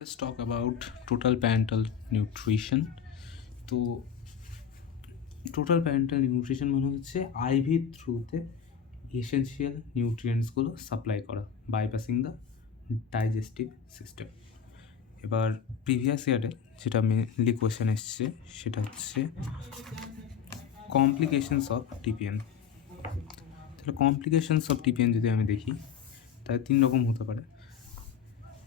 Let's talk about total parental nutrition. তো total parental nutrition মানে হচ্ছে আইভি থ্রুতে এসেনশিয়াল নিউট্রিয়েন্টসগুলো সাপ্লাই করা বাইপাসিং দ্য ডাইজেস্টিভ সিস্টেম। এবার প্রিভিয়াস ইয়ারে যেটা মেনলি কোয়েশ্চেন এসছে সেটা হচ্ছে কমপ্লিকেশনস অফ টিপিএন। তাহলে কমপ্লিকেশনস অফ টিপিএন যদি আমি দেখি তাহলে 3 রকম হতে পারে।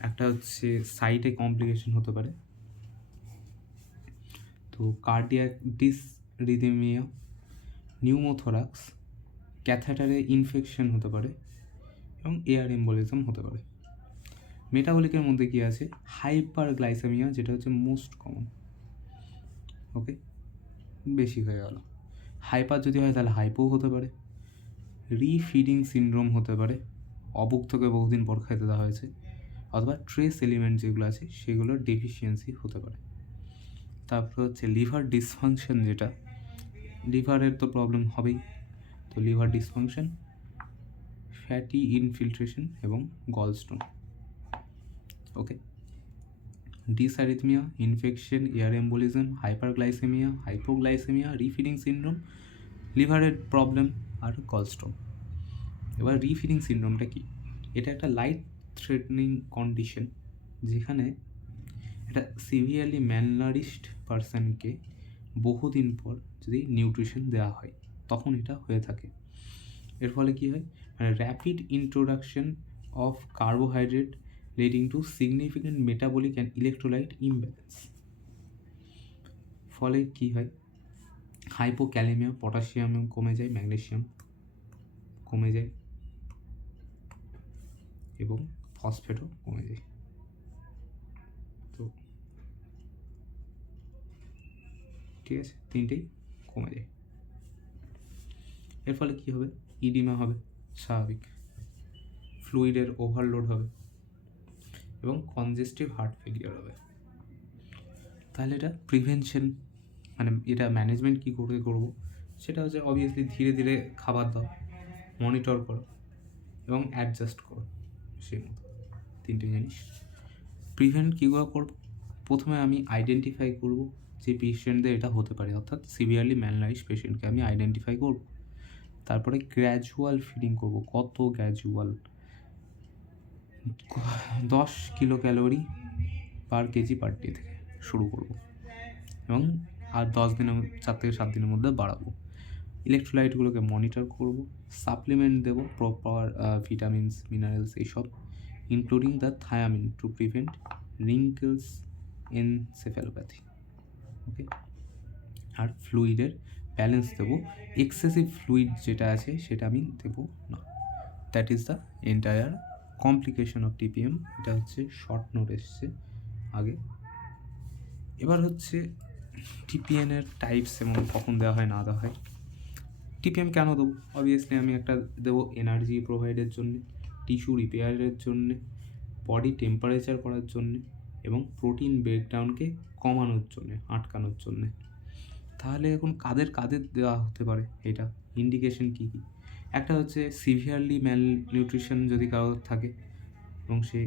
একটা হচ্ছে সাইটে কমপ্লিকেশন হতে পারে, তো কার্ডিয়াক ডিসরিদমিয়া, নিউমোথোরাক্স, ক্যাথেটারে ইনফেকশন হতে পারে এবং এয়ার এম্বোলিজম হতে পারে। মেটাবলিকের মধ্যে কি আছে? হাইপার গ্লাইসেমিয়া, যেটা হচ্ছে মোস্ট কমন। ওকে, বেশি হয়ে গেল। হাইপার যদি হয় তাহলে হাইপো হতে পারে। রিফিডিং সিনড্রোম হতে পারে, অভুক্তকে বহুদিন পর খেতে দেওয়া হয়েছে, অথবা ট্রেস এলিমেন্ট যেগুলো আছে সেগুলোর ডেফিসিয়েন্সি হতে পারে। তারপর হচ্ছে লিভার ডিসফাংশন, যেটা লিভারের তো প্রবলেম হবেই, তো লিভার ডিসফাংশন, ফ্যাটি ইনফিল্ট্রেশন এবং gallstone. Okay, dysarrhythmia, infection, air embolism, hyperglycaemia, hypoglycaemia, refeeding syndrome, লিভারের প্রবলেম আর গলস্টোন। এবার রিফিডিং সিনড্রোমটা কি? এটা একটা লাইফ থ্রেটনিং কন্ডিশন, যেখানে একটা সিভিয়ারলি ম্যালনারিশড পারসনকে বহুদিন পর যদি নিউট্রিশন দেওয়া হয় তখন এটা হয়ে থাকে। এর ফলে কী হয়? মানে rapid introduction of carbohydrate leading to significant metabolic and electrolyte imbalance. ফলে কী হয়? হাইপোক্যালেমিয়া, পটাশিয়াম কমে যায়, ম্যাগনেসিয়াম কমে যায় এবং ফসফেটও কমে যায়। তো ঠিক আছে, তিনটেই কমে যায়। এর ফলে কী হবে? ইডিমা হবে স্বাভাবিক, ফ্লুইডের ওভারলোড হবে এবং কনজেস্টিভ হার্ট ফেলিয়ার হবে। তাহলে এটা প্রিভেনশন, মানে এটা ম্যানেজমেন্ট কী করে করবো? সেটা হচ্ছে অবভিয়াসলি ধীরে ধীরে খাবার দাও, মনিটর করো এবং অ্যাডজাস্ট করো, সেই মতো তিনটে জিনিস। প্রিভেন্ট কীভাবে করবো? প্রথমে আমি আইডেন্টিফাই করব যে পেশেন্টদের এটা হতে পারে, অর্থাৎ সিভিয়ারলি ম্যালনারিশ পেশেন্টকে আমি আইডেন্টিফাই করব। তারপরে গ্র্যাজুয়াল ফিডিং করব। কত gradual? 10 kilo calorie per KG per day থেকে শুরু করব এবং আর 4 থেকে 7 দিনের মধ্যে বাড়াবো। ইলেকট্রোলাইটগুলোকে মনিটর করব, সাপ্লিমেন্ট দেবো, প্রপার ভিটামিনস, মিনারেলস এইসব, including the thiamine to prevent Wernicke's, encephalopathy. Okay, আর ফ্লুইডের ব্যালেন্স দেবো, এক্সেসিভ ফ্লুইড যেটা আছে সেটা আমি দেবো না। That is the entire complication of TPM. এটা হচ্ছে শর্ট নোট এসছে আগে। এবার হচ্ছে টিপিএনের টাইপস এবং কখন দেওয়া হয় না দেওয়া হয়। টিপিএম কেন দেবো? অবভিয়াসলি আমি একটা দেবো এনার্জি প্রোভাইডের জন্যে, টিস্যু রিপেয়ারের জন্যে, বডি টেম্পারেচার করার জন্যে এবং প্রোটিন ব্রেকডাউনকে কমানোর জন্যে, আটকানোর জন্যে। তাহলে এখন কাদের কাদের দেওয়া হতে পারে? এটা ইন্ডিকেশন কী কী? একটা হচ্ছে সিভিয়ারলি ম্যাল নিউট্রিশন যদি কারোর থাকে এবং সে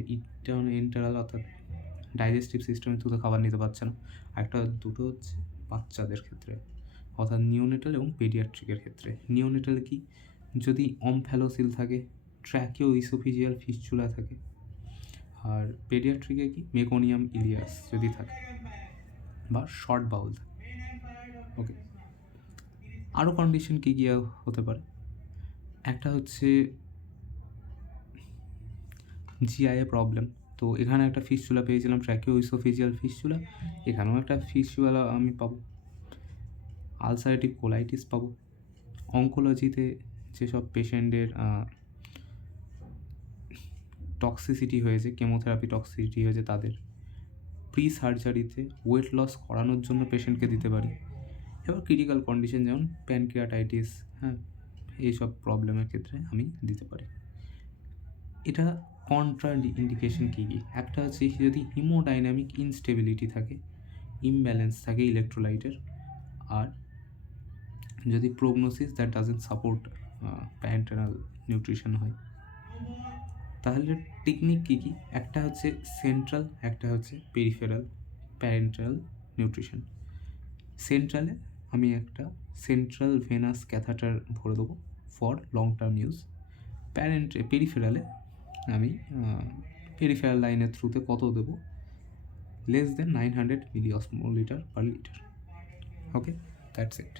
এন্টারাল অর্থাৎ ডাইজেস্টিভ সিস্টেমে তো খাবার নিতে পারছে না। একটা দুটো হচ্ছে বাচ্চাদের ক্ষেত্রে, অর্থাৎ নিওনেটাল এবং পেডিয়াট্রিকের ক্ষেত্রে। নিওনেটাল কি? যদি অমফ্যালোসিল থাকে, ট্র্যাকিও ইসোফিজিয়াল ফিস্চুলা থাকে, আর পেডিয়াট্রিকে কি? মেকোনিয়াম ইলিয়াস যদি থাকে বা শর্ট বাউল থাকে। ওকে, আরও কন্ডিশন কী কী হতে পারে? একটা হচ্ছে জিআইএ প্রবলেম। তো এখানে একটা ফিস্চুলা পেয়েছিলাম, ট্র্যাকিও ইসোফিজিয়াল ফিস্চুলা, এখানেও একটা ফিস্চুলা আমি পাবো। আলসারেটিভ কোলাইটিস পাবো। অঙ্কোলজিতে যেসব পেশেন্টের টক্সিসিটি হয়েছে, কেমোথেরাপি টক্সিসিটি হয়েছে তাদের। প্রি সার্জারিতে ওয়েট লস করানোর জন্য পেশেন্টকে দিতে পারি। এবার ক্রিটিক্যাল কন্ডিশন যেমন প্যানক্রিয়াটাইটিস, হ্যাঁ, এইসব প্রবলেমের ক্ষেত্রে আমি দিতে পারি। এটা কন্ট্রা ইন্ডিকেশন কী কী? একটা হচ্ছে যদি হিমোডাইনামিক ইনস্টেবিলিটি থাকে, ইমব্যালেন্স থাকে ইলেকট্রোলাইটের, আর যদি প্রোগনোসিস that doesn't support parental nutrition হয়। তাহলে টেকনিক কী কী? একটা হচ্ছে সেন্ট্রাল, একটা হচ্ছে পেরিফেরাল প্যারেন্টাল নিউট্রিশন। সেন্ট্রালে আমি একটা সেন্ট্রাল ভেনাস ক্যাথাটার ভরে দেবো ফর লং টার্ম ইউজ। পেরিফেরালে আমি পেরিফেরাল লাইনের থ্রুতে কত দেবো? less than 900 milliosmolar per liter. Okay, that's it.